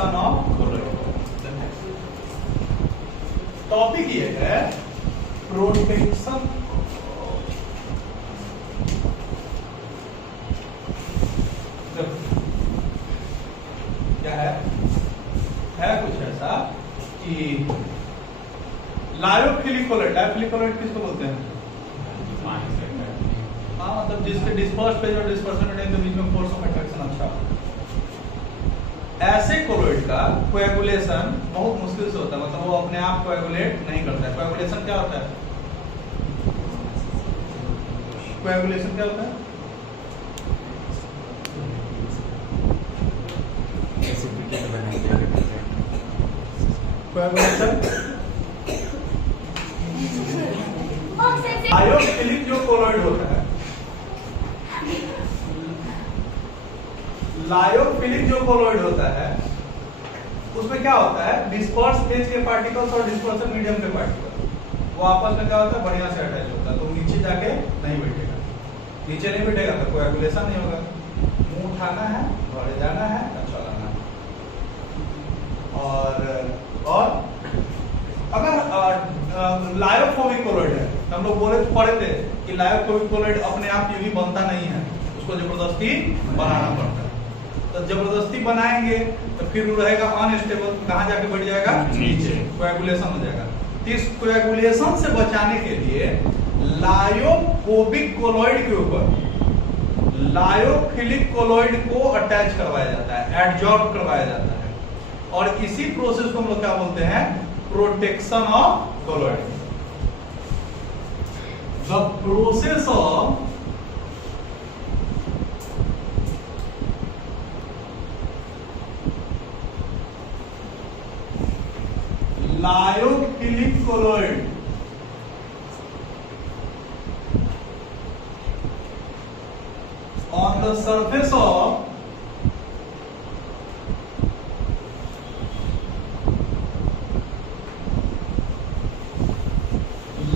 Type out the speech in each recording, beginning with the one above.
Protection of colloid. Topic ये है protection क्या है कुछ ऐसा कि लायोफिलिक कोलॉइड, लायोफिलिक कोलॉइड किसको बोलते हैं? हाँ, मतलब जिसके डिस्पर्स फेज और डिस्पर्सन मीडियम के बीच में फोर्स ऑफ अट्रैक्शन अच्छा हो। ऐसे कोलॉइड का कोएगुलेशन बहुत मुश्किल से होता है, मतलब वो अपने आप कोएगुलेट नहीं करता है। कोएगुलेशन क्या होता है? कोएगुलेशन क्या होता है? कोएगुलेशन लायोफिलिक जो कोलॉइड होता है, लायोफिलिक जो कोलॉइड होता है उसमें क्या होता है? डिस्पर्स फेज के पार्टिकल्स और डिस्पर्सन मीडियम के पार्टिकल वो आपस में क्या होता है? बढ़िया से अटैच होता है, तो नीचे जाके नहीं बैठेगा। नीचे नहीं बैठेगा तो कोएगुलेशन नहीं होगा। मुंह उठाना है, घरे जाना है, अच्छा लगना है। और अगर लायोफोबिक कोलॉइड है, हम लोग पढ़े थे कि लायोफोबिक कोलॉइड अपने आप ये भी बनता नहीं है, उसको जबरदस्ती बनाना पड़ता है। तो जबरदस्ती बनाएंगे तो फिर वो रहेगा अनस्टेबल, कहाँ जाके बैठ जाएगा? नीचे, कोएगुलेशन हो जाएगा। तो इस कोएगुलेशन से बचाने के लिए लायोफोबिक कोलॉइड के ऊपर लायोफिलिक कोलॉइड को अटैच करवाया जाता है, एडजॉर्ब करवाया जाता है, और इसी प्रोसेस को हम लोग क्या बोलते हैं? Protection of colloid. The process of lyophilic colloid on the surface of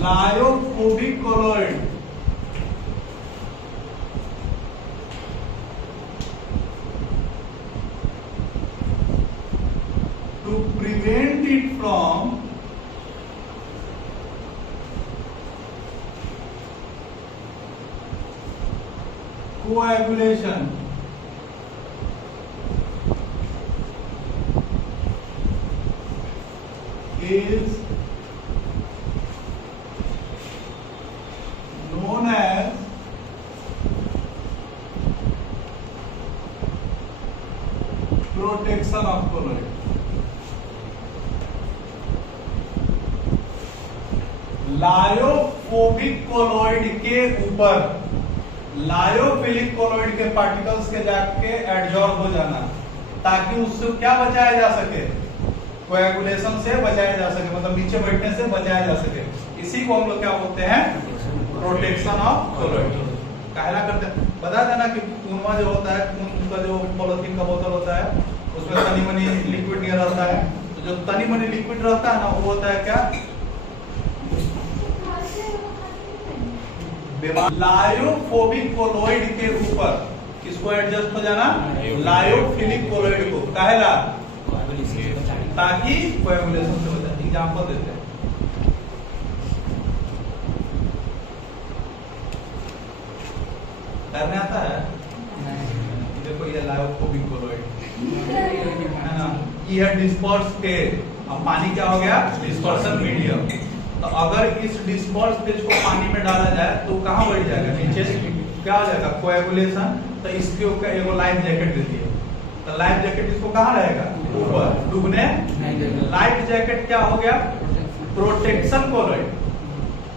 lyophobic colloid to prevent it from coagulation is known as protection of colloid. Lyophobic colloid के ऊपर लायोफिलिक कोलॉइड के पार्टिकल्स के जाके एडजॉर्ब हो जाना, ताकि उससे क्या बचाया जा सके? कोएगुलेशन से बचाया जा सके, मतलब नीचे बैठने से बचाया जा सके। इसी को हम लोग क्या बोलते हैं? Protection of colloid. कहना करते हैं, बता देना कि खूनमा जो होता है, खून का जो पॉलिथीन का बोतल होता है, उसमें तनी मनी लिक्विड नहीं रहता है। तो जो तनी मनी लिक्विड रहता है ना, वो होता है क्या? लायोफोबिक कोलॉइड के ऊपर किसको एडजस्ट हो जाना? लायोफिलिक कोलॉइड को। काहेला? ताकि कोएगुलेशन से बचा। एग्जांपल देते हैं, तैरने आता है? देखो ये लायोफोबिक कोलॉइड है ना, ये है डिस्पर्स फेज। अब पानी क्या हो गया? Dispersion medium. तो अगर इस डिस्पर्स फेज को पानी में डाला जाए तो कहाँ बढ़ जाएगा? नीचे। क्या हो जाएगा? कोएगुलेशन। तो इसके ऊपर एगो लाइफ जैकेट दे दिए, तो लाइफ जैकेट इसको कहाँ रहेगा? ऊपर, डूबने। लाइफ जैकेट क्या हो गया? प्रोटेक्शन कोलॉइड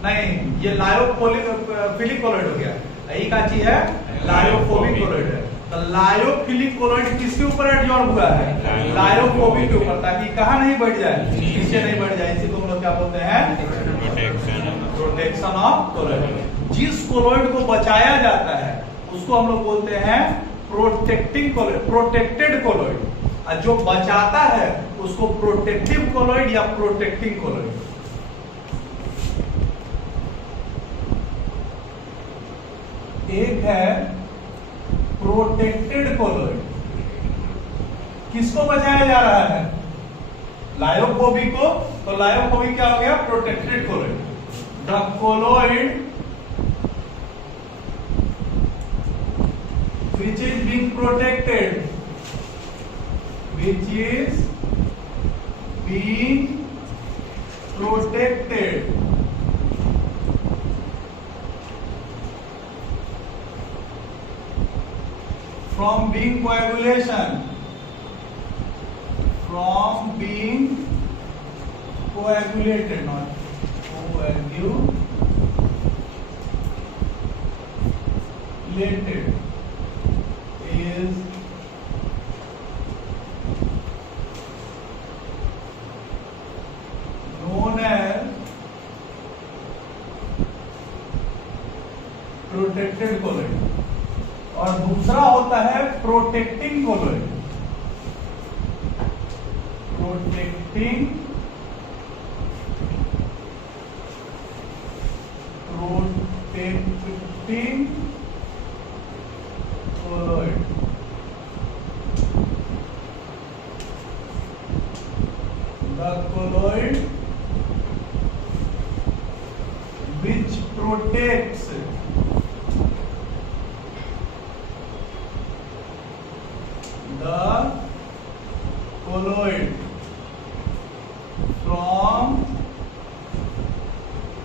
नहीं, ये लायोफिलिक कोलॉइड हो गया। यही का चीज है? लायोफोबिक कोलॉइड है। तो लायोफिलिक कोलॉइड किसके ऊपर एडजॉर्ब हुआ है? लायोफोबिक के ऊपर, ताकि कहाँ नहीं बढ़ जाए? नीचे नहीं बढ़ जाए। इसी को हम लोग क्या बोलते हैं? Protection of colloid. जिस कोलॉइड को बचाया जाता है उसको हम लोग बोलते हैं प्रोटेक्टिंग कोलॉइड, प्रोटेक्टेड कोलॉइड। और जो बचाता है उसको प्रोटेक्टिव कोलॉइड या प्रोटेक्टिंग कोलॉइड। एक है प्रोटेक्टेड कोलॉइड किसको बचाया जा रहा है? लायोफोबिक को। तो लायोफोबिक क्या हो गया? Protected colloid. The colloid which is being protected, which is being protected from being coagulation, from being coagulated, not coagulated, is known as protected colloid। और दूसरा होता है protecting colloid. Protecting colloid. The colloid which protects the colloid from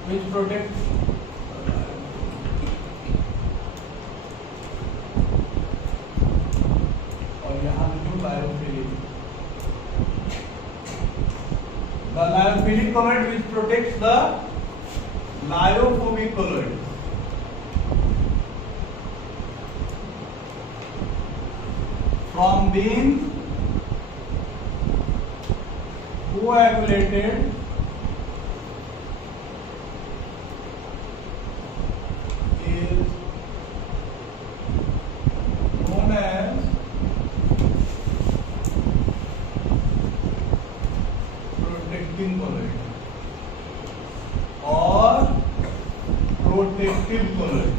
which protects और यहां लिखो lyophilic. The lyophilic colloid which protects the lyophobic colloid from being coagulated is known as protecting colloid or protective colloid।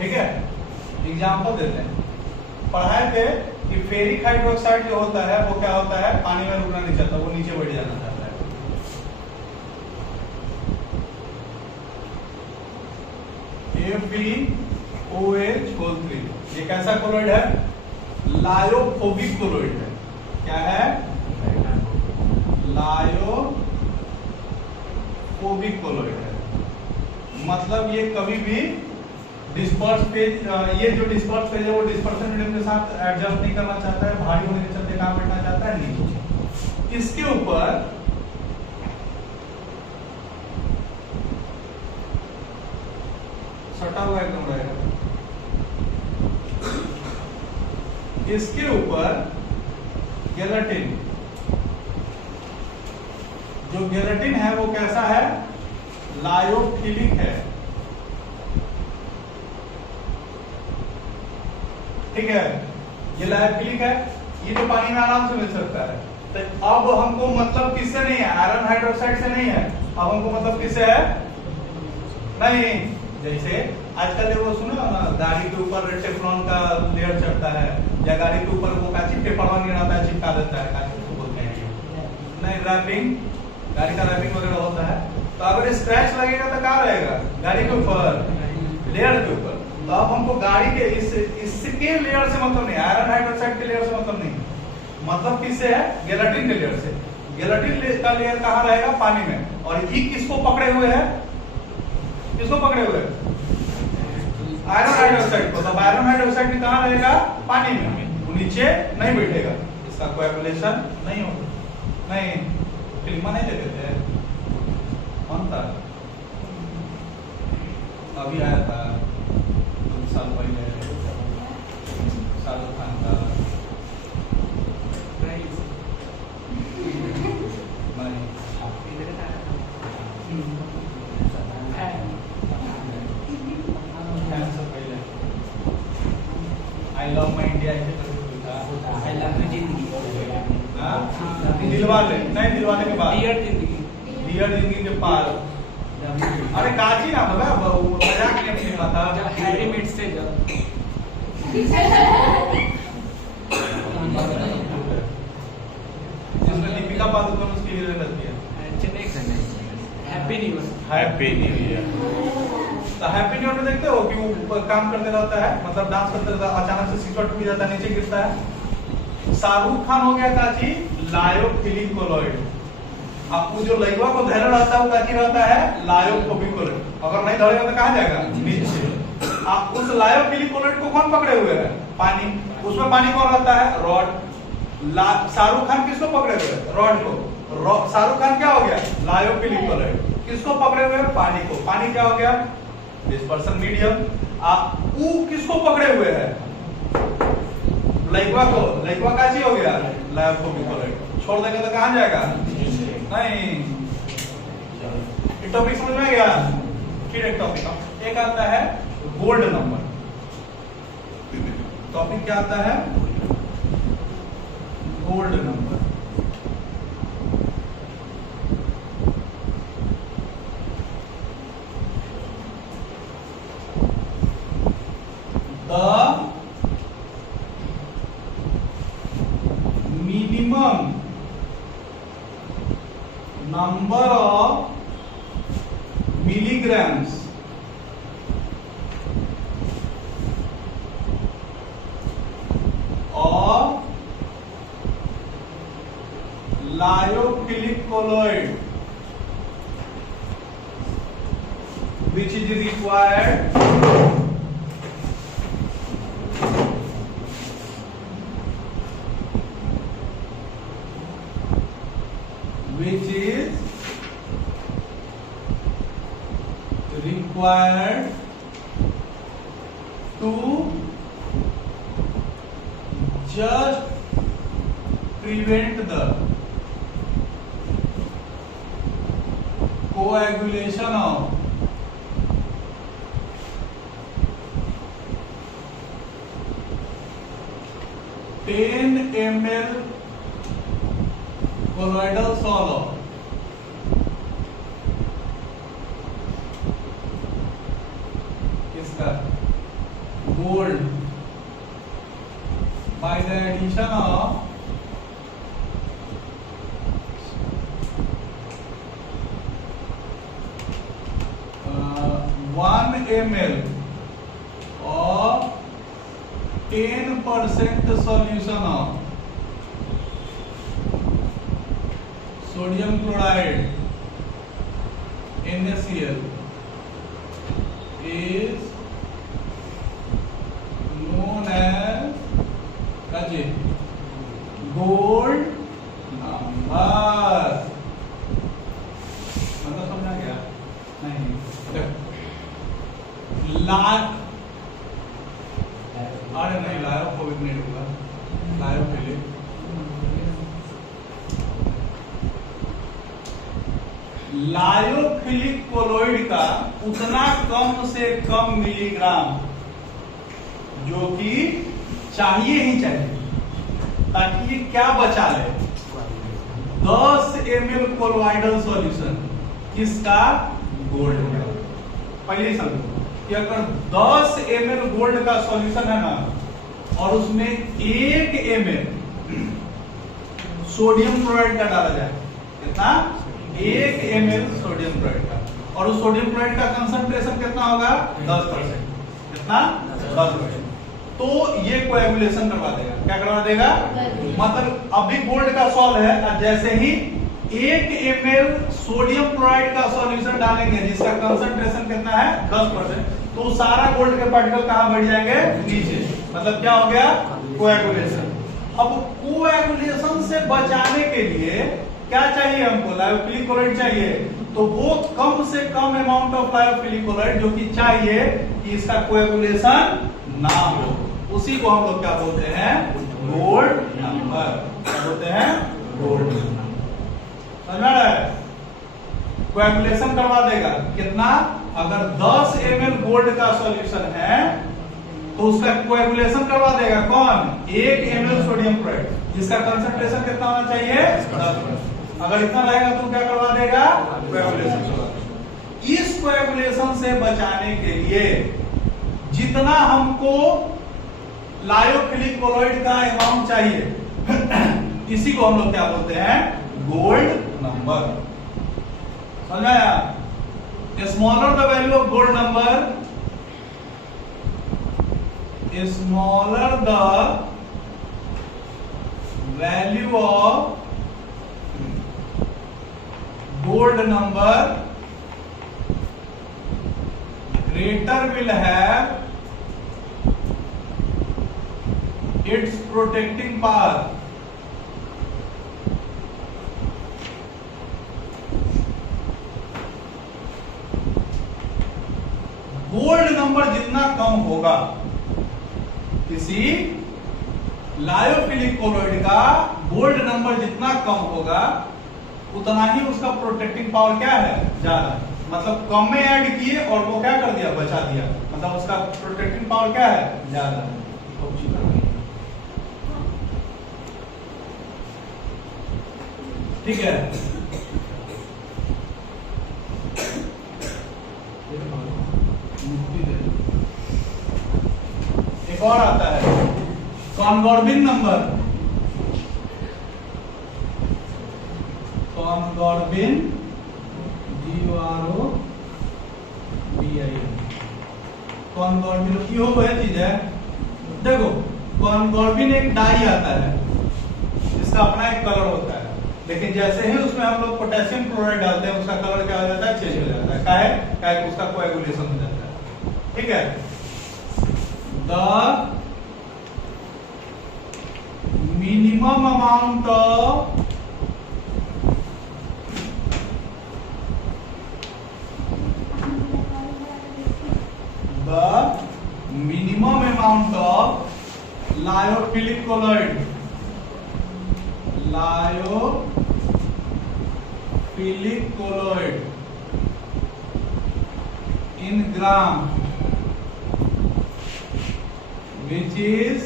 ठीक है, example देते हैं। पढ़ाए थे कि फेरिक हाइड्रोक्साइड जो होता है वो क्या होता है? पानी में रुकना नहीं चाहता, वो नीचे बैठ जाना चाहता है। FeOH3 ये कैसा कोलॉइड है? लायोफोबिक कोलॉइड है। क्या है? लायोफोबिक कोलॉइड है। मतलब ये कभी भी डिस्पर्स फेज, ये जो डिस्पर्स फेज है वो डिस्पर्सन मीडियम के साथ एडजस्ट नहीं करना चाहता है, भारी होने के चलते कहां बैठना चाहता है? नीचे। इसके ऊपर सटा हुआ एकदम रहेगा। इसके ऊपर गेलाटिन, जो गेलाटिन है वो कैसा है? लायोफिलिक है। ठीक है, ये लायोफिलिक है, ये जो पानी में आराम से मिल सकता है। तो अब हमको मतलब किससे नहीं है? आयरन हाइड्रोक्साइड से नहीं है। अब हमको मतलब किससे है? नहीं, जैसे आजकल वो सुना ना, गाड़ी के ऊपर टेफ्लॉन का लेयर चढ़ता है, या गाड़ी के ऊपर वो काची पेपर गिराता है, चिपका देता है, काची को बोलते हैं। नहीं, रैपिंग, गाड़ी का रैपिंग वगैरह होता है। तो अगर स्क्रैच लगेगा तो कहाँ रहेगा? गाड़ी के ऊपर, लेयर के ऊपर। तो अब हमको गाड़ी के इसके लेयर से मतलब नहीं, आयरन हाइड्रोक्साइड के लेयर से मतलब नहीं, मतलब किससे है? गेलाटिन के लेयर से। गेलाटिन का लेयर कहाँ रहेगा? पानी में। और ये किसको पकड़े हुए है? किसको पकड़े हुए? आयरन हाइड्रोक्साइड को। तब आयरन हाइड्रोक्साइड भी कहाँ रहेगा? पानी में, वो नीचे नहीं बैठेगा, इसका कोएगुलेशन नहीं होगा। नहीं, फिल्म नहीं देते थे, कौन था अभी आया था 2 साल पहले, शाहरुख खान का। आई लव माई इंडिया ऐसे आई लव यू जिंदगी। दिलवाले नहीं, दिलवाले के बाद डियर जिंदगी, डियर जिंदगी के पार अरे काची ना मतलब वो मजाक नहीं अपनी था हैरी मेट से जा जिसमें दीपिका पादुकोण उसकी हीरोइन रहती है। Happy new year. Happy new year. तो हैप्पी न्यू ईयर में देखते हो कि वो काम करते रहता है, मतलब डांस करते रहता है, अचानक से सिक्स टूट जाता है, नीचे गिरता है। शाहरुख खान हो गया काची लायोफिलिक कोलॉइड। अब वो जो लइवा को धैर्य रहता है वो काची रहता है लायोफोबिक कोलॉइड। अगर नहीं धरेगा तो कहां जाएगा? नीचे। अब उस लायोफिलिक कोलॉइड को कौन पकड़े हुए है? पानी। उसमें पानी कौन रहता है? रॉड। शाहरुख खान किसको पकड़े हुए हैं? रॉड को। शाहरुख खान क्या हो गया? Lyophilic colloid. किसको पकड़े हुए हैं? पानी को। पानी क्या हो गया? Dispersion medium. ऊ किसको पकड़े हुए है? लइवा को। लइवा का चीज हो गया लायोफोबिक कोलॉइड। छोड़ देंगे तो कहां जाएगा? नहीं। ये टॉपिक समझ में आ गया? फिर एक टॉपिक एक आता है गोल्ड नंबर। टॉपिक क्या आता है? Gold number. The minimum number of milligrams of lyophilic colloid which is required to just prevent the coagulation of (10 ml colloidal solid gold by the addition of 1 ml of 10% solution of sodium chloride NaCl is known as gold number। मतलब समझा गया? नहीं। अरे नहीं, lyophobic नहीं होगा, lyophilic. Lyophilic colloid का उतना कम से कम मिलीग्राम जो कि चाहिए ही चाहिए ताकि ये क्या बचा ले 10 ml कोलोइडल सॉल्यूशन किसका? गोल्ड का। पहले ही समझो कि अगर 10 ml गोल्ड का सॉल्यूशन है ना और उसमें 1 ml सोडियम क्लोराइड का डाला जाए, कितना? 1 ml सोडियम क्लोराइड का, और उस सोडियम क्लोराइड का कंसंट्रेशन कितना होगा? 10%। कितना? 10%। तो ये कोएगुलेशन करवा देगा। क्या करवा देगा? मतलब अभी गोल्ड का सॉल्व है, जैसे ही 1 ml सोडियम क्लोराइड का सॉल्यूशन डालेंगे जिसका कंसंट्रेशन कितना है? 10%, तो सारा गोल्ड के पार्टिकल कहां बढ़ जाएंगे? नीचे। मतलब क्या हो गया? कोएगुलेशन। अब कोएगुलेशन से बचाने के लिए क्या चाहिए हमको? लायोफिलिक कोलॉइड चाहिए। तो वो कम से कम अमाउंट ऑफ लायोफिलिक कोलॉइड जो कि चाहिए कि इसका कोएगुलेशन ना हो, उसी को हम लोग क्या बोलते हैं? Gold number. क्या बोलते हैं? Gold number. समझ में आ रहा है? कोएगुलेशन करवा देगा। कितना? अगर 10 ml गोल्ड का सॉल्यूशन है तो उसका कोएगुलेशन करवा देगा कौन? 1 ml सोडियम क्लोराइड जिसका कंसंट्रेशन कितना होना चाहिए? 10%। अगर इतना रहेगा तो क्या करवा देगा? कोएगुलेशन करवा देगा। इस कोएगुलेशन से बचाने के लिए जितना हमको लायोफिलिक कोलॉइड का अमाउंट चाहिए इसी को हम लोग क्या बोलते हैं, गोल्ड नंबर। समझ में आया? Smaller the value of gold number, smaller the value of gold number, greater will have its protecting power. Gold number जितना कम होगा किसी लायोफिलिक कोलॉइड का, गोल्ड नंबर जितना कम होगा उतना ही उसका प्रोटेक्टिंग पावर क्या है, ज्यादा। मतलब कम में ऐड किए और वो क्या कर दिया, बचा दिया, मतलब उसका प्रोटेक्टिंग पावर क्या है, ज्यादा। ठीक है। एक और आता है कॉनगॉर्बिन नंबर, कॉनगॉर्बिन GOROBIN, कॉनगॉर्बिन की हो वह चीज है। देखो कॉनगॉर्बिन एक डाई आता है, इसका अपना एक कलर होता है, लेकिन जैसे ही उसमें हम लोग पोटेशियम क्लोराइड डालते हैं उसका कलर क्या हो जाता है, चेंज हो जाता है। क्या है उसका कोएगुलेशन हो जाता है। ठीक है। The minimum amount of minimum amount of lyophilic colloid, lyophilic colloid in gram, which is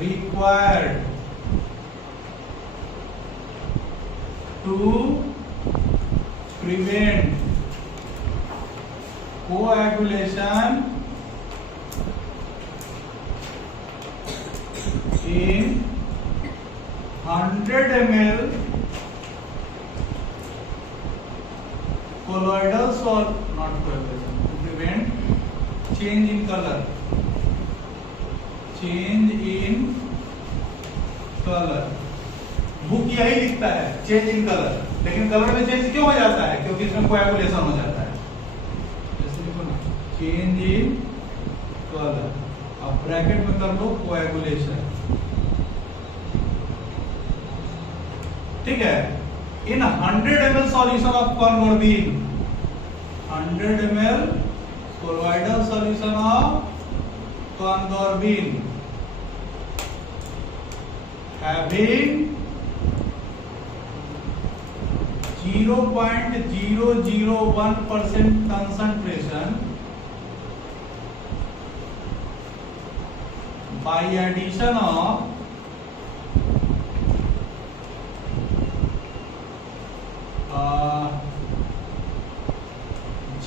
required to prevent coagulation in 100 ml colloidal salt, not coagulation, to prevent change in color, change in color। Book यही लिखता है change in colour, लेकिन colour में change क्यों हो जाता है, क्योंकि इसमें कोएगुलेशन हो जाता है। चेंज इन कलर, अब ब्रैकेट में कर लो कोएगुलेशन। ठीक है। In 100 ml solution of congo rubin, 100 ml colloidal solution of congo rubin having 0.001% concentration by addition of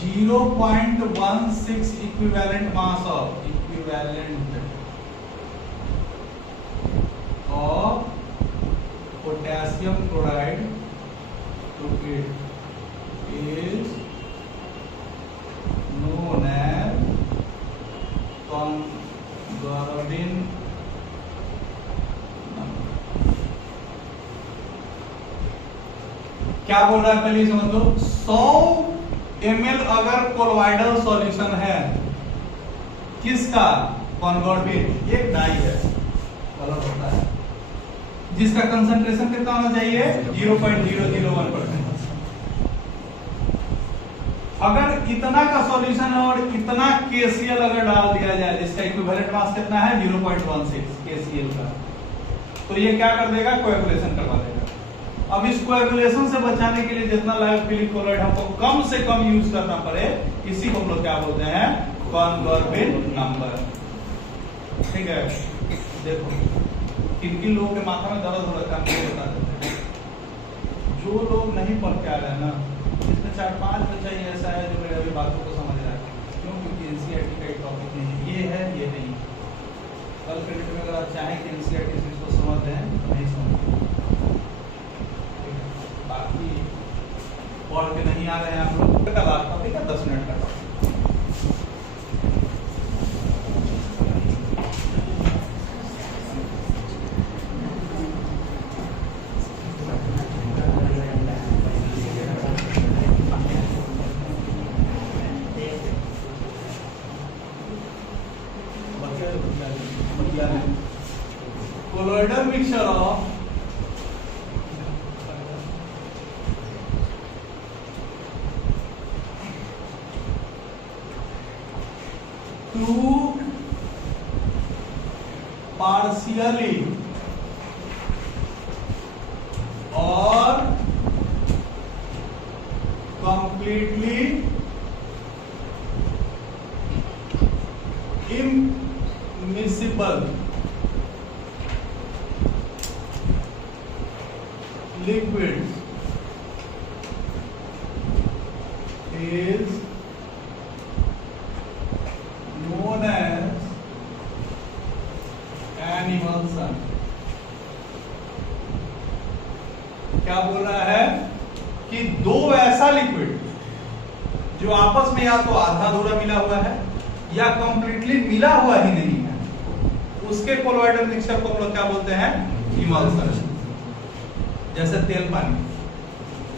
0.16 equivalent mass of potassium chloride to it is known as congo rubin number. क्या बोल रहा है पहले समझ लो। 100 ml अगर कोलोइडल सॉल्यूशन है किसका, कॉनगॉर्बिन, एक डाई है, कलर होता है, जिसका कंसंट्रेशन कितना होना चाहिए, 0.001%। अगर इतना का सॉल्यूशन है और इतना KCl अगर डाल दिया जाए जिसका इक्विवेलेंट मास कितना है 0.16 KCl का, तो ये क्या कर देगा, कोएगुलेशन करवा देगा। अब इस कोएगुलेशन से बचाने के लिए जितना लायोफिलिक कोलॉइड हमको कम से कम यूज करना पड़े, इसी को हम लोग क्या बोलते हैं, कॉनगॉर्बिन नंबर। ठीक है। देखो किन किन लोगों के माथा में दर्द हो रहा है, बता देते हैं। जो लोग नहीं पढ़ के आ रहे हैं ना, चार्ट 5 में चाहिए ऐसा है जो मेरे अभी बातों को समझ रहा है। क्यों? क्योंकि एनसीईआरटी का एक टॉपिक नहीं है, ये है ये नहीं। कल के डेट में अगर आप चाहें कि एनसीईआरटी से इसको समझ लें तो नहीं समझ, बाकी पढ़ के नहीं आ रहे हैं आप लोग का लास्ट टॉपिक है 10 मिनट का topic. Colloidal mixture of two partially or completely immiscible liquids is known as an emulsion। क्या बोल रहा है कि दो ऐसा लिक्विड जो आपस में या तो आधा अधूरा मिला हुआ है या कंप्लीटली मिला हुआ ही नहीं है, उसके कोलोइडल मिक्सचर को हम लोग क्या बोलते हैं? इमल्सन। जैसे तेल पानी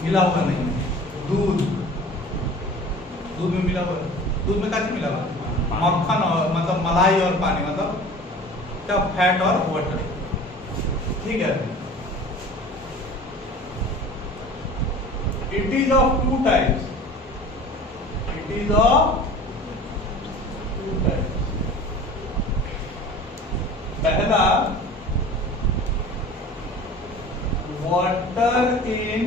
मिला हुआ नहीं है, दूध में मिला हुआ है, दूध में क्या मिला हुआ है? मक्खन और मतलब मलाई और पानी, मतलब क्या फैट और वाटर, ठीक है। It is of two types, it is of two types. पहला water in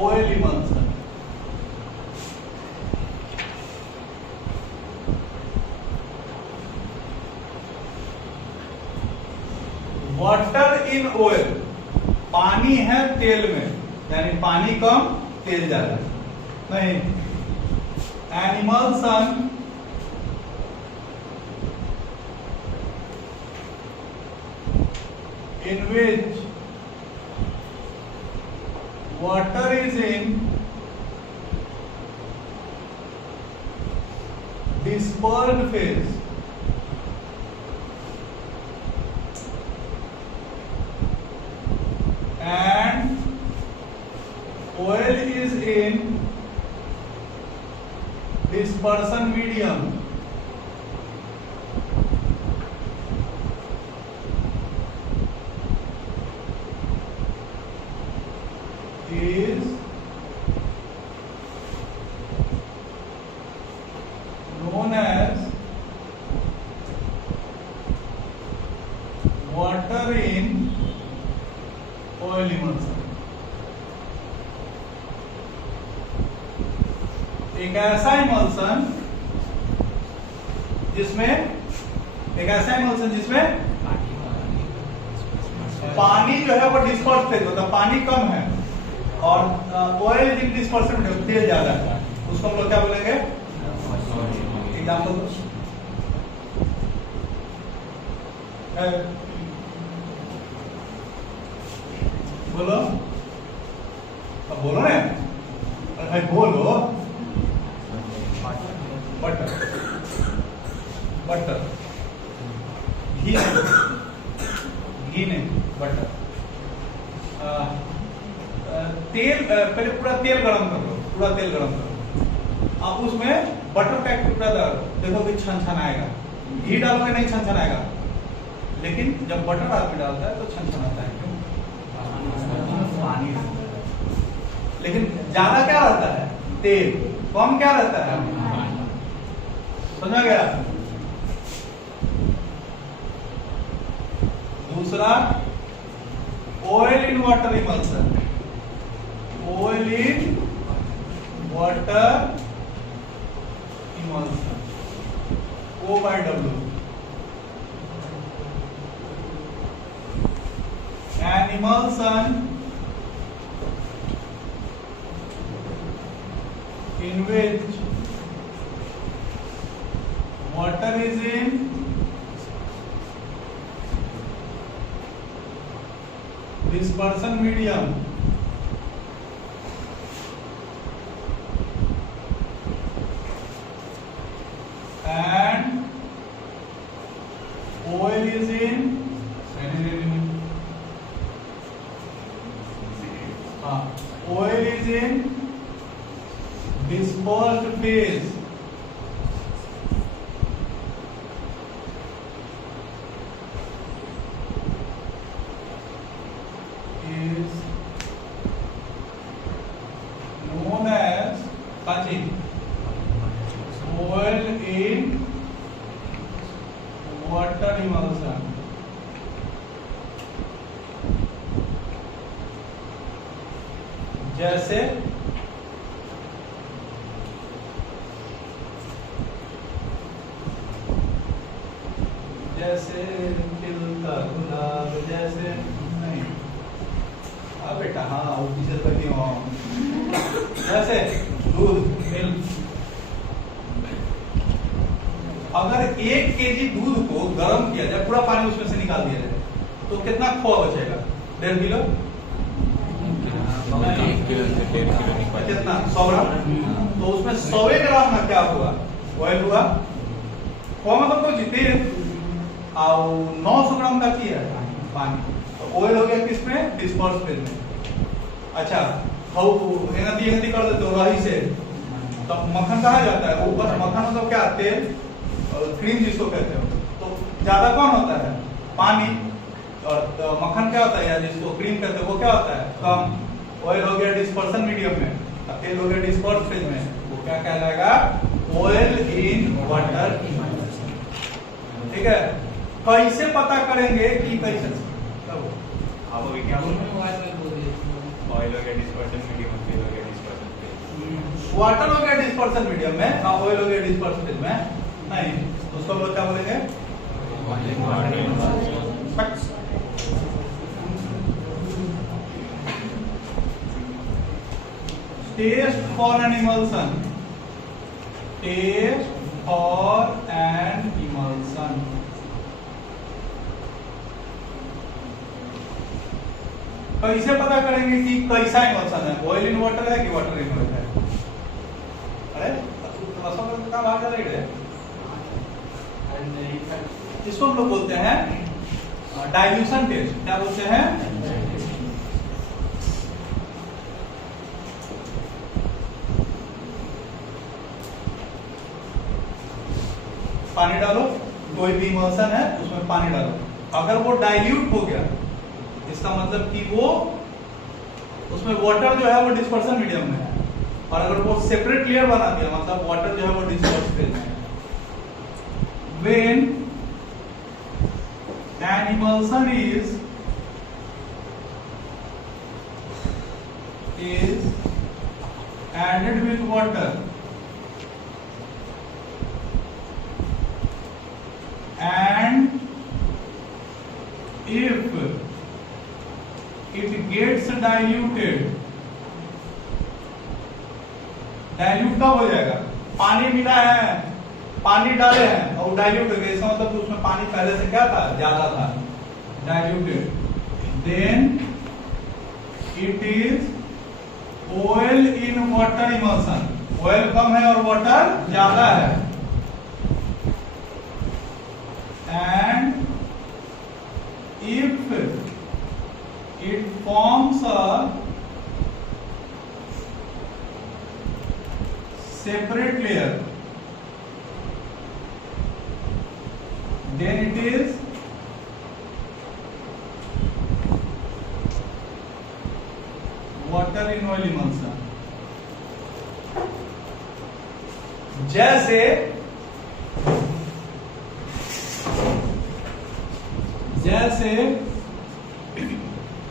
oil emulsion, water in oil, पानी है तेल में, यानी पानी कम तेल ज्यादा नहीं। An emulsion in which water is in dispersed phase and oil is in dispersion medium is known as water in oil emulsion। एक ऐसा इमल्सन जिसमें पानी जो है वो डिस्पर्स फेज, मतलब पानी कम है और ऑयल इज डिस्पर्सन तेल ज्यादा है, उसको हम लोग क्या बोलेंगे? एग्जाम्पल बोलो, अब बोलो ना, अरे भाई बोलो। बटर, बटर, घी नहीं, बटर। तेल, पहले पूरा तेल गरम कर लो, पूरा तेल गरम करो, आप उसमें बटर का एक टुकड़ा डालो, देखोगे छन आएगा। घी डालोगे नहीं छन आएगा, लेकिन जब बटर आदमी डालता है तो छन आता है। क्यों? पानी। लेकिन ज्यादा क्या रहता है? तेल। कम क्या रहता है? समझा गया? दूसरा oil in water emulsion, oil in water emulsion, O/W। An emulsion in which water is in dispersion medium and oil is in oil is in dispersed phase is known as oil in water emulsion. जैसे जैसे खिलता गुलाब जैसे नहीं बेटा हाँ वो पीछे तक जैसे दूध मिल्क। अगर 1 केजी दूध को गर्म किया जाए पूरा पानी उसमें से निकाल दिया जाए तो कितना खोआ बचेगा? 1.5 किलो कितना 100 ग्राम। तो उसमें 100 ग्राम में क्या हुआ? ऑयल हुआ। खोआ मतलब तो जितने 900 ग्राम का किया पानी तो ऑयल हो गया किसमें? डिस्पर्स फेज में। अच्छा हेंगती कर देते हो रही से तो मक्खन कहा जाता है ऊपर। मक्खन मतलब क्या? तेल क्रीम जिसको कहते हो। तो ज्यादा कौन होता है? पानी। और तो मक्खन क्या होता है या जिसको क्रीम कहते हैं वो क्या होता है? कम। ऑयल हो गया डिस्पर्सन मीडियम में, तेल हो गया डिस्पर्स फेज में, वो क्या कहलाएगा? Oil in water. ठीक है। कैसे पता करेंगे कि कैसे? आप अभी क्या बोल रहे हैं? ऑयल हो गया डिस्पर्सन मीडियम, तेल हो गया डिस्पर्सन फेज। वाटर हो गया डिस्पर्सन मीडियम में, ऑयल हो गया डिस्पर्सन फेज में। नहीं, उसको लोग क्या बोलेंगे? Test for an emulsion. Test for an emulsion. कैसे पता करेंगे कि कैसा इमल्सन है? ऑयल इन वाटर है कि वाटर इन ऑयल है? अरे का भाग जा रही है। इसको हम लोग बोलते हैं डाइल्यूशन टेस्ट। क्या बोलते हैं? पानी डालो, कोई भी इमल्सन है उसमें पानी डालो। अगर वो डाइल्यूट हो गया इसका मतलब कि वो उसमें वाटर जो है वो डिस्पर्सन मीडियम में है। और अगर वो सेपरेट लेयर बना दिया मतलब वाटर जो है वो डिस्पर्स फेज में है। When an emulsion is added with water and if it gets diluted, dilute कब हो जाएगा? पानी मिला है, पानी डाले हैं और डाइल्यूट हो गया, इसका मतलब कि उसमें पानी पहले से क्या था? ज्यादा था, diluted. Then it is oil in water emulsion. Oil कम है और वाटर ज्यादा है। And if it forms a separate layer, then it is water in oil emulsion। जैसे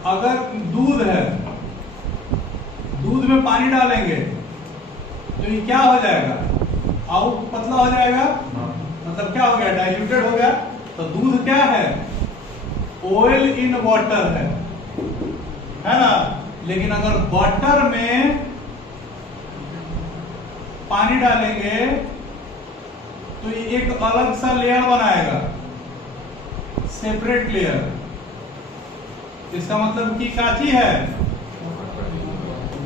अगर दूध है, दूध में पानी डालेंगे तो ये क्या हो जाएगा? और पतला हो जाएगा। मतलब क्या हो गया? डाइल्यूटेड हो गया। तो दूध क्या है? ऑयल इन वाटर है ना। लेकिन अगर वाटर में पानी डालेंगे तो ये एक अलग सा लेयर बनाएगा, सेपरेट लेयर। इसका मतलब कि काची है,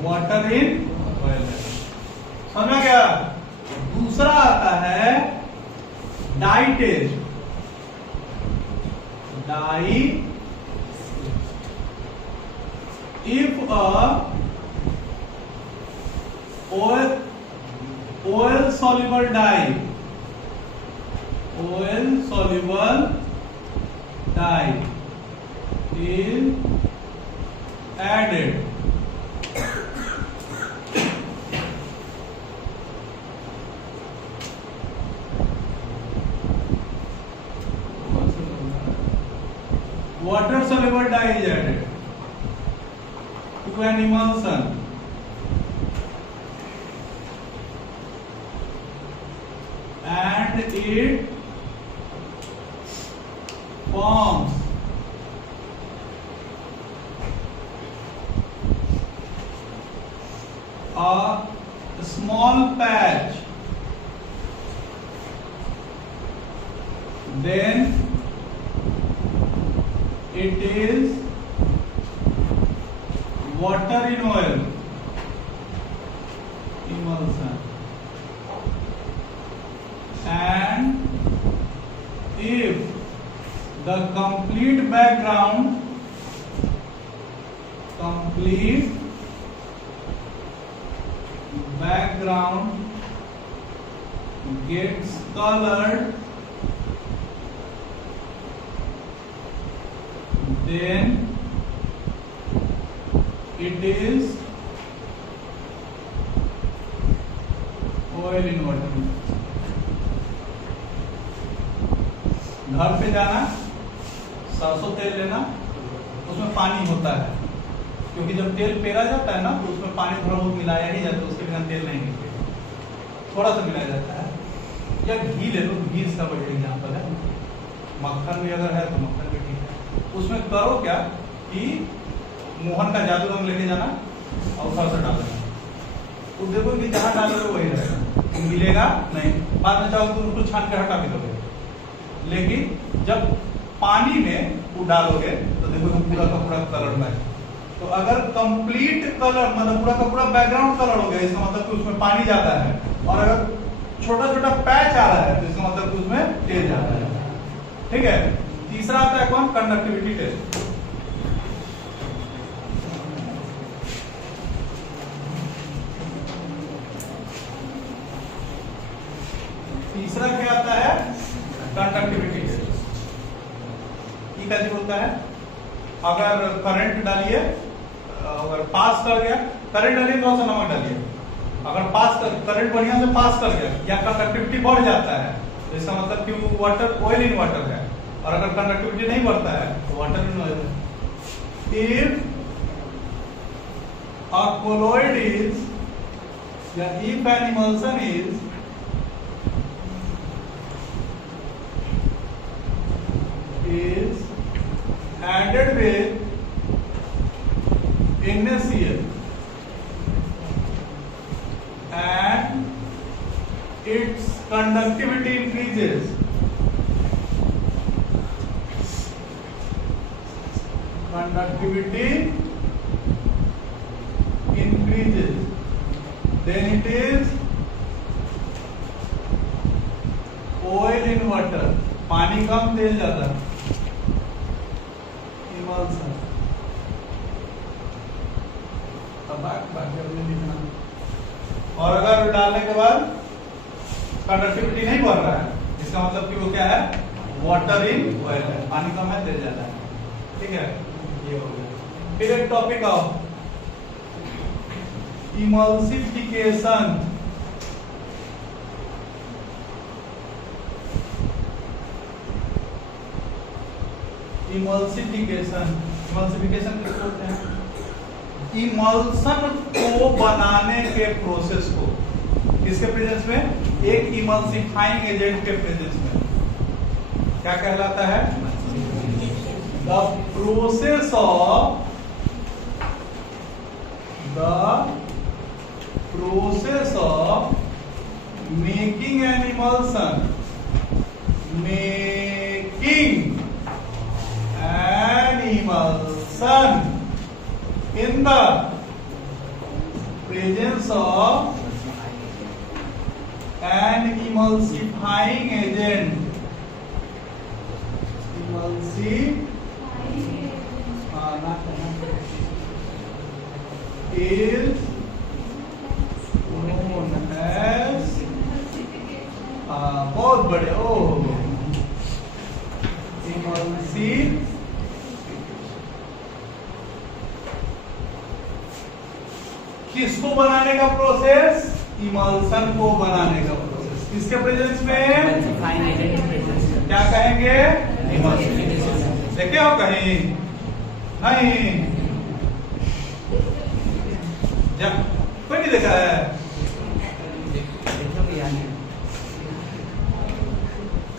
वाटर इन ऑयल है। समझ में क्या? दूसरा आता है dye test. Dye, if oil soluble dye, oil soluble dye is added, water soluble dye is added to an emulsion, and it forms a small patch, then it is water in oil emulsion. And if the complete background gets colored, then it is oil in water. घर पे जाना, सरसों तेल लेना, उसमें पानी होता है, क्योंकि जब तेल पेरा जाता है ना तो उसमें पानी थोड़ा बहुत मिलाया ही जाता है, उसके बिना तेल नहीं निकलेगा, थोड़ा सा मिलाया जाता है। या घी ले लो, घी इसका बढ़िया एग्जाम्पल है। मक्खन भी अगर है तो मक्खन भी ठीक है। उसमें करो क्या कि मोहन का जादू रंग लेके जाना और थोड़ा सा डाल देना, तो देखो कि जहाँ डालोगे वही रहेगा, मिलेगा नहीं। बाद में चाहो तो उसको छान के हटा भी दोगे, लेकिन जब पानी में वो डालोगे तो देखो पूरा का पूरा कलर में। तो अगर कंप्लीट कलर मतलब पूरा का पूरा बैकग्राउंड कलर हो गया, इसका मतलब कि उसमें पानी जाता है, और अगर छोटा छोटा पैच आ रहा है तो इसका मतलब कि उसमें तेल जाता है। ठीक है। तीसरा आता है कौन, कंडक्टिविटी टेस्ट। तीसरा क्या आता है, कंडक्टिविटी टेस्ट। ये कैसे होता है, अगर करंट डालिए, अगर पास कर गया, करंट डालिए थोड़ा सा नमक डालिए, अगर पास कर करंट बढ़िया से पास कर गया या कंडक्टिविटी बढ़ जाता है तो इसका मतलब कि वो वाटर ऑयल इन वाटर है, और अगर कंडक्टिविटी नहीं बढ़ता है तो वाटर इन ऑयल है। इफ a colloid is या if an emulsion is added with NaCl and its conductivity increases, then it is oil in water, पानी कम तेल ज्यादा, emulsion। और अगर डालने के बाद कंडक्टिविटी नहीं बढ़ रहा है, इसका मतलब कि वो क्या है, वाटर इन ऑयल है, पानी कम है तेल ज्यादा है। ठीक है, ये हो गया। फिर एक टॉपिक आओ, इमल्सिफिकेशन। इमल्सिफिकेशन किसको बोलते हैं, इमल्सन को बनाने के प्रोसेस को, किसके प्रेजेंस में, एक इमल्सिफाइंग एजेंट के प्रेजेंस में क्या कहलाता है, the process of making an emulsion, making an emulsion in the presence of an emulsifying agent. Is known as बहुत बड़े emulsification. किसको बनाने का प्रोसेस? इमल्सन को बनाने का प्रोसेस। किसके प्रेजेंस में? क्या कहेंगे? देखे हो कहीं? नहीं कोई नहीं देखा है?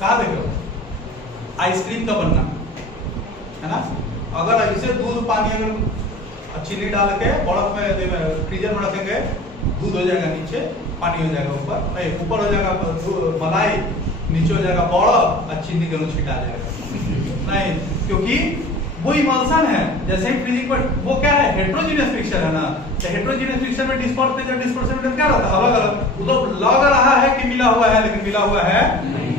कहा देखो? आइसक्रीम का बनना है ना? अगर ऐसे दूध पानी अगर चीनी डाल के बर्फ में फ्रीजर में रखेंगे, दूध हो जाएगा नीचे, पानी हो जाएगा ऊपर, नहीं ऊपर हो जाएगा मलाई, नीचे हो जाएगा बर्फ और चीनी दोनों छिटा जाएगा। नहीं, क्योंकि वो इमल्सन है। जैसे ही फ्रीजिंग पर वो क्या है? हेट्रोजीनियस मिक्सचर है ना। तो हेट्रोजीनियस मिक्सचर में डिस्पर्स फेज और डिस्पर्शन फेज क्या रहता है? अलग अलग। वो तो लग रहा है कि मिला हुआ है, लेकिन मिला हुआ है नहीं।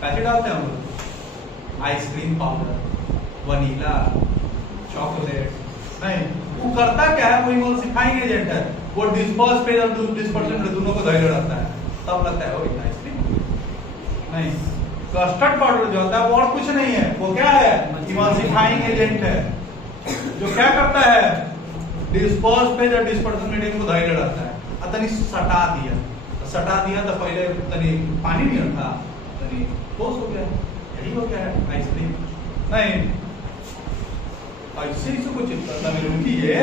कैसे डालते हैं हम लोग? आइसक्रीम पाउडर, वनीला, चॉकलेट, नहीं वो करता क्या है? वो इमल्सिफाइंग एजेंट है। वो डिस्पर्स फेज और डिस्पर्शन फेज दोनों को धैर्य रहता है, तब लगता है वो आइसक्रीम। नहीं, कस्टर्ड पाउडर जो होता है वो और कुछ नहीं है, वो क्या है? इमल्सिफाइंग एजेंट है, जो क्या करता है? डिस्पर्स फेज और डिस्पर्शन मीडियम को धैर्य रहता है। तनी सटा दिया तो पहले तनी पानी नहीं था, तनी ठोस हो गया, यही हो गया है आइसक्रीम। नहीं, ऐसे ही कुछ रुकिए,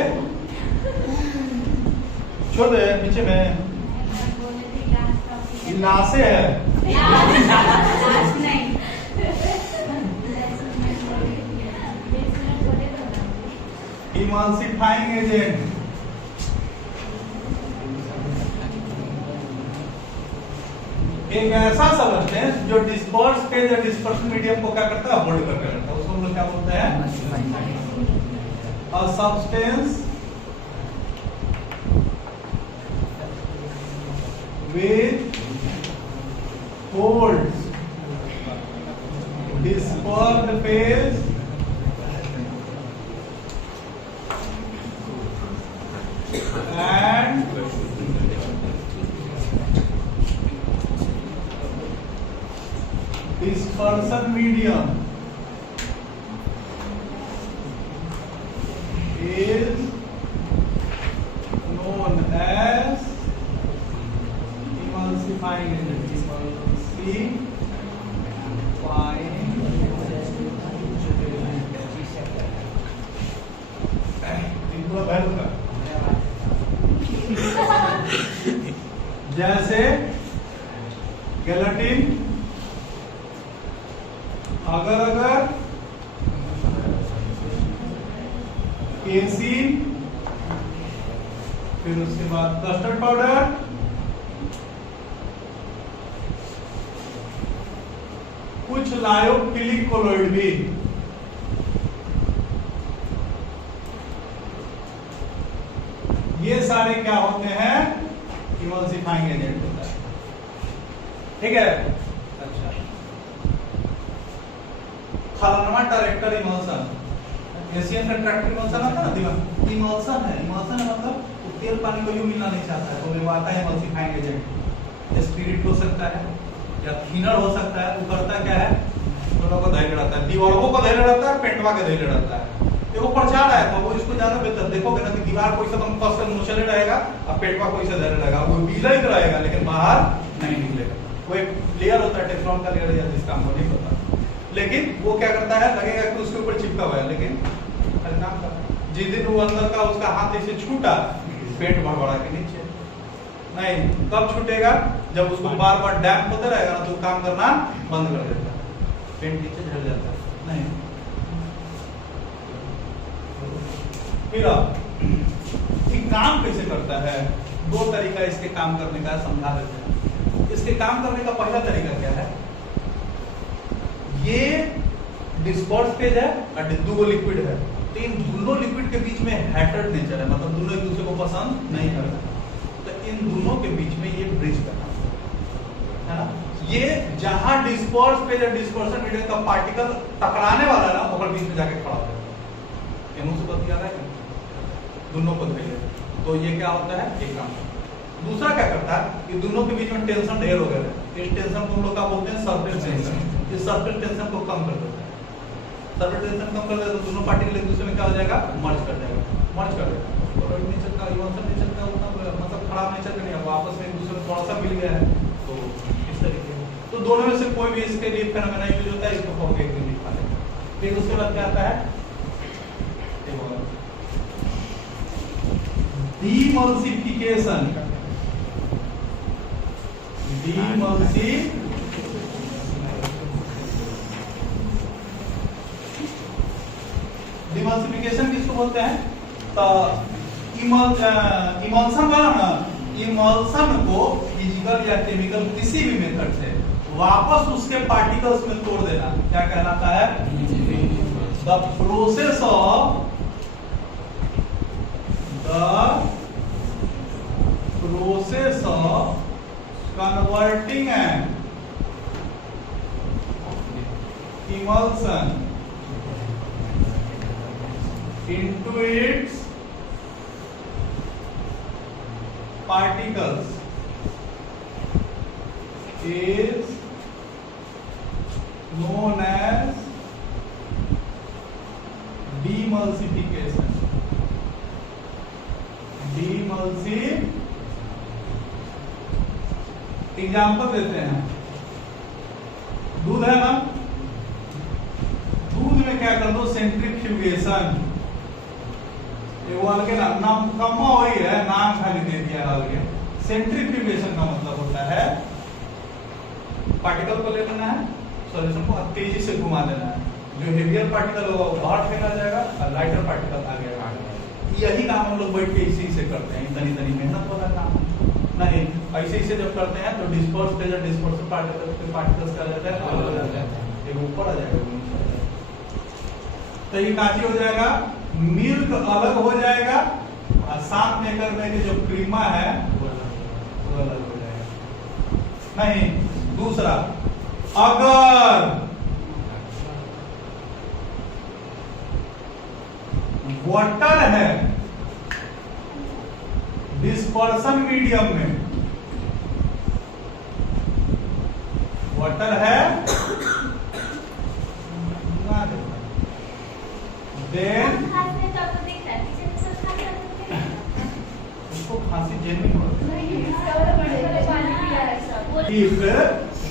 छोड़ दे पीछे में गिलासे है। इमल्सिफाइंग एजेंट एक ऐसा सब्सटेंस जो डिस्पर्स फेज या डिस्पर्शन मीडियम को क्या करता है? होल्ड करके रखता है। उसको हम लोग क्या बोलते हैं? A substance which holds dispersed phase and dispersion medium is known as emulsifying agent. जैसे गेलाटिन, अगर केसीन, फिर उसके बाद कस्टर्ड पाउडर, कुछ लायोफिलिक कोलोइड भी, ये सारे क्या होते हैं? इमल्सिफाइंग एजेंट होता है। ठीक है? अच्छा, खलनमा director emulsion, Asian contractor emulsion आता है ना, दिमाग इमल्सन है। इमल्सन है मतलब तेल पानी को यूं मिलना नहीं चाहता है, तो वो आता है इमल्सिफाइंग एजेंट। स्पिरिट हो सकता है या थिनर हो सकता है। वो करता क्या है? दोनों को धैर्य रहता है, दीवारों को धैर्य रहता है, पेंटवा का धैर्य रहता है। देखो प्रचार है तो वो इसको ज्यादा बेहतर देखोगे ना कि दीवार कोई सा तुम कस कर मुचले रहेगा और पेटवा कोई सा धैर्य रहेगा, वो गीला ही रहेगा लेकिन बाहर नहीं निकलेगा। वो एक लेयर होता है, टेफ्लॉन का लेयर या जिसका हम नहीं पता, लेकिन वो क्या करता है? लगेगा कि उसके ऊपर चिपका हुआ है, लेकिन काम कर जिस दिन वो अंदर का उसका हाथ ऐसे छूटा, पेट भड़बड़ा के नीचे नहीं, कब छूटेगा? जब उसको बार बार डैम्प होता रहेगा ना तो काम करना बंद कर देता है, पेट नीचे झड़ जाता है। नहीं, फिर एक काम कैसे करता है? दो तरीका इसके काम करने का समझा देते हैं। इसके काम करने का पहला तरीका क्या है, ये डिस्पर्स फेज है और दो लिक्विड है, तो इन दोनों लिक्विड के बीच में हेटेड नेचर है, मतलब दोनों एक दूसरे को पसंद नहीं करते, तो इन दोनों के बीच में ये ब्रिज करना है ना। ये जहां डिस्पर्स फेज और डिस्पर्सन मीडियम का पार्टिकल टकराने वाला है ना, वो बीच में जाके खड़ा हो जाएगा। इन्हों से बात याद है क्या? दोनों को धैर्य, तो ये क्या होता है, एक काम। दूसरा क्या करता है कि दोनों के बीच में टेंशन ढेर हो गया है, इस टेंशन को हम लोग क्या बोलते हैं, सरफेस टेंशन। इस सरफेस टेंशन को कम कर देता है, सरफेस टेंशन कम कर देता है तो दोनों पार्टिकल एक दूसरे में क्या हो जाएगा, मर्ज कर जाएगा, मर्ज कर देगा। कोलॉइड नेचर का, इमल्सन नेचर का उतना मतलब खराब नेचर का नहीं है, आपस में एक दूसरे में थोड़ा सा मिल गया है, तो इस तरीके से तो दोनों में से कोई भी इसके लिए फेनोमेना यूज होता है, इसको फॉर्म एक दिन लिखा है। फिर उसके बाद क्या आता है, डीमल्सिफिकेशन। डिमल्सिफिकेशन किसको बोलते हैं, तो इमल्सन वाला ना, इमल्सन को फिजिकल या केमिकल किसी भी मेथड से वापस उसके पार्टिकल्स में तोड़ देना क्या कहलाता है, the process of converting an emulsion into its particles is known as demulsification. Example देते हैं, दूध है ना, दूध में क्या कर दो, सेंट्रीफ्यूगेशन, वो अलग नाम कमा वही है, नाम खाली दे दिया अलग। सेंट्रीफ्यूगेशन का मतलब होता है पार्टिकल को ले लेना है, सॉल्यूशन को तेजी से घुमा देना है, जो हेवियर पार्टिकल होगा वो बाहर फेंका जाएगा और लाइटर पार्टिकल आगे आएगा। यही काम हम लोग बैठ के इसी से करते हैं, इतनी इतनी मेहनत वाला काम नहीं। ऐसे इसे जब करते हैं तो डिस्पर्स फेज और डिस्पर्सिव पार्टिकल्स का रहता है, अलग अलग रहता है, एक ऊपर आ जाएगा, तो ये काची हो जाएगा, मिल्क अलग हो जाएगा और साथ में करने के जो क्रीमा है वो अलग हो जाएगा। नहीं, दूसरा, अगर वाटर है डिस्पर्सन मीडियम में, वाटर है देन उसको खांसी जेन्युइन होती है। If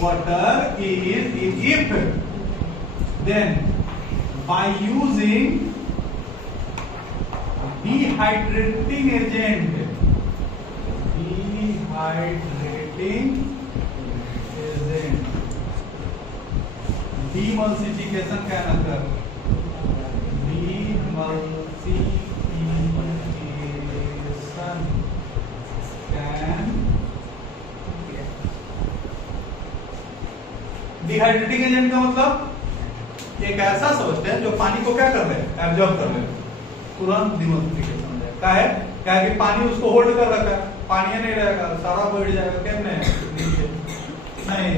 water is if then by using dehydrating agent, demulsification क्या मतलब, demulsification can डिहाइड्रेटिंग एजेंट का मतलब एक ऐसा सब्सटेंस है जो पानी को क्या कर ले, एब्जॉर्ब कर ले, तुरंत डिमल्सिफिकेशन हो जाएगा। क्या है, क्या है कि पानी उसको होल्ड कर रखा है, पानी नहीं रहेगा, सारा बैठ जाएगा, क्या नहीं नीचे नहीं